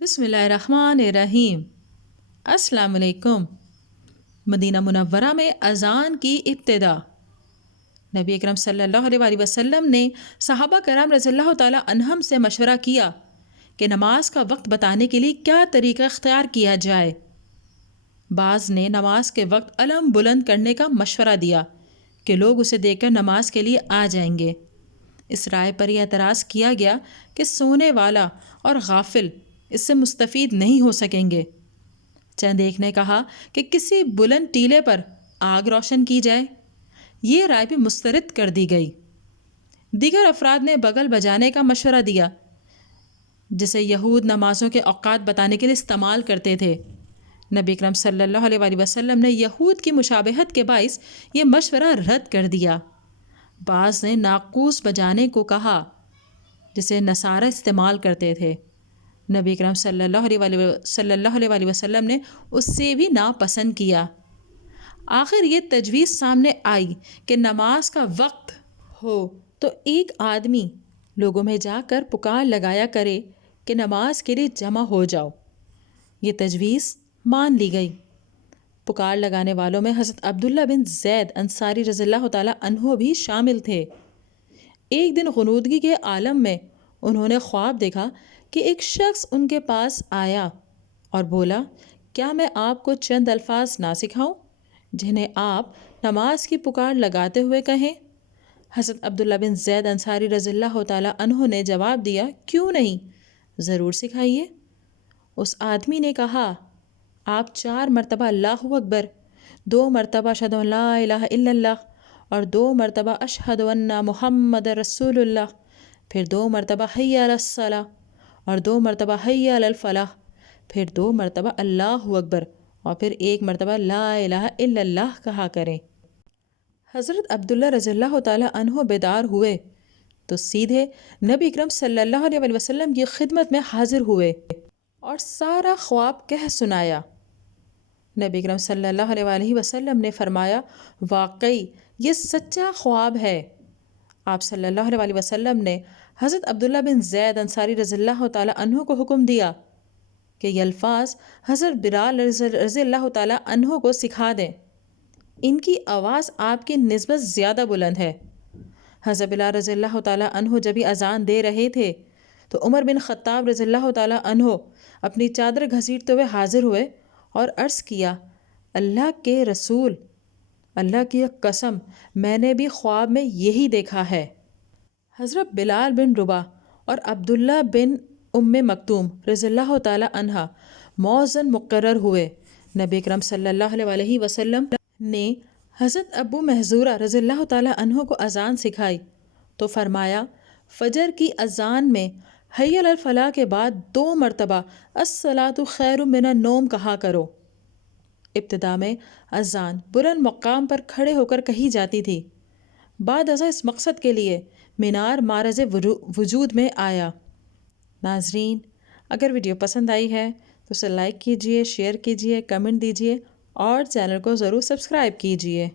بسم اللہ الرحمن الرحیم۔ السلام علیکم۔ مدینہ منورہ میں اذان کی ابتدا۔ نبی اکرم صلی اللہ علیہ وآلہ وسلم نے صحابہ کرام رضی اللہ تعالیٰ عنہم سے مشورہ کیا کہ نماز کا وقت بتانے کے لیے کیا طریقہ اختیار کیا جائے۔ بعض نے نماز کے وقت علم بلند کرنے کا مشورہ دیا کہ لوگ اسے دیکھ کر نماز کے لیے آ جائیں گے۔ اس رائے پر یہ اعتراض کیا گیا کہ سونے والا اور غافل اس سے مستفید نہیں ہو سکیں گے۔ چند ایک نے کہا کہ کسی بلند ٹیلے پر آگ روشن کی جائے۔ یہ رائے بھی مسترد کر دی گئی۔ دیگر افراد نے بغل بجانے کا مشورہ دیا، جسے یہود نمازوں کے اوقات بتانے کے لیے استعمال کرتے تھے۔ نبی اکرم صلی اللہ علیہ وآلہ وسلم نے یہود کی مشابہت کے باعث یہ مشورہ رد کر دیا۔ بعض نے ناقوس بجانے کو کہا، جسے نصارہ استعمال کرتے تھے۔ نبی اکرم صلی اللہ علیہ وآلہ وسلم نے اس سے بھی ناپسند کیا۔ آخر یہ تجویز سامنے آئی کہ نماز کا وقت ہو تو ایک آدمی لوگوں میں جا کر پکار لگایا کرے کہ نماز کے لیے جمع ہو جاؤ۔ یہ تجویز مان لی گئی۔ پکار لگانے والوں میں حضرت عبداللہ بن زید انصاری رضی اللہ تعالیٰ عنہ بھی شامل تھے۔ ایک دن غنودگی کے عالم میں انہوں نے خواب دیکھا کہ ایک شخص ان کے پاس آیا اور بولا، کیا میں آپ کو چند الفاظ نہ سکھاؤں جنہیں آپ نماز کی پکار لگاتے ہوئے کہیں؟ حضرت عبداللہ بن زید انصاری رضی اللہ تعالیٰ عنہ نے جواب دیا، کیوں نہیں، ضرور سکھائیے۔ اس آدمی نے کہا، آپ 4 مرتبہ اللہ اکبر، 2 مرتبہ اشہد ان لا الہ الا اللہ اور 2 مرتبہ اشہد ان محمد رسول اللہ، پھر 2 مرتبہ حی علی الصلاۃ اور 2 مرتبہ حی علی الفلاح، پھر 2 مرتبہ اللہ اکبر اور پھر 1 مرتبہ لا الہ الا اللہ کہا کریں۔ حضرت عبداللہ رضی اللہ تعالیٰ عنہ بیدار ہوئے تو سیدھے نبی اکرم صلی اللہ علیہ وآلہ وسلم کی خدمت میں حاضر ہوئے اور سارا خواب کہہ سنایا۔ نبی اکرم صلی اللہ علیہ وآلہ وسلم نے فرمایا، واقعی یہ سچا خواب ہے۔ آپ صلی اللہ علیہ وآلہ وسلم نے حضرت عبداللہ بن زید انصاری رضی اللہ تعالیٰ عنہ کو حکم دیا کہ یہ الفاظ حضرت بلال رضی اللہ تعالیٰ عنہ کو سکھا دیں۔ ان کی آواز آپ کی نسبت زیادہ بلند ہے۔ حضرت بلال رضی اللہ تعالیٰ عنہ جب ہی اذان دے رہے تھے تو عمر بن خطاب رضی اللہ تعالیٰ عنہ اپنی چادر گھسیٹتے ہوئے حاضر ہوئے اور عرض کیا، اللہ کے رسول، اللہ کی قسم میں نے بھی خواب میں یہی دیکھا ہے۔ حضرت بلال بن رباح اور عبداللہ بن ام مکتوم رضی اللہ تعالیٰ عنہ مؤذن مقرر ہوئے۔ نبی اکرم صلی اللہ علیہ وآلہ وسلم نے حضرت ابو محذورہ رضی اللہ تعالیٰ عنہ کو اذان سکھائی تو فرمایا، فجر کی اذان میں حی علی الفلاح کے بعد 2 مرتبہ الصلاۃ خیر من النوم کہا کرو۔ ابتدا میں اذان بلند مقام پر کھڑے ہو کر کہی جاتی تھی، بعد ازاں اس مقصد کے لیے مینار معرض وجود میں آیا۔ ناظرین، اگر ویڈیو پسند آئی ہے تو اسے لائک کیجئے، شیئر کیجئے، کمنٹ دیجئے اور چینل کو ضرور سبسکرائب کیجئے۔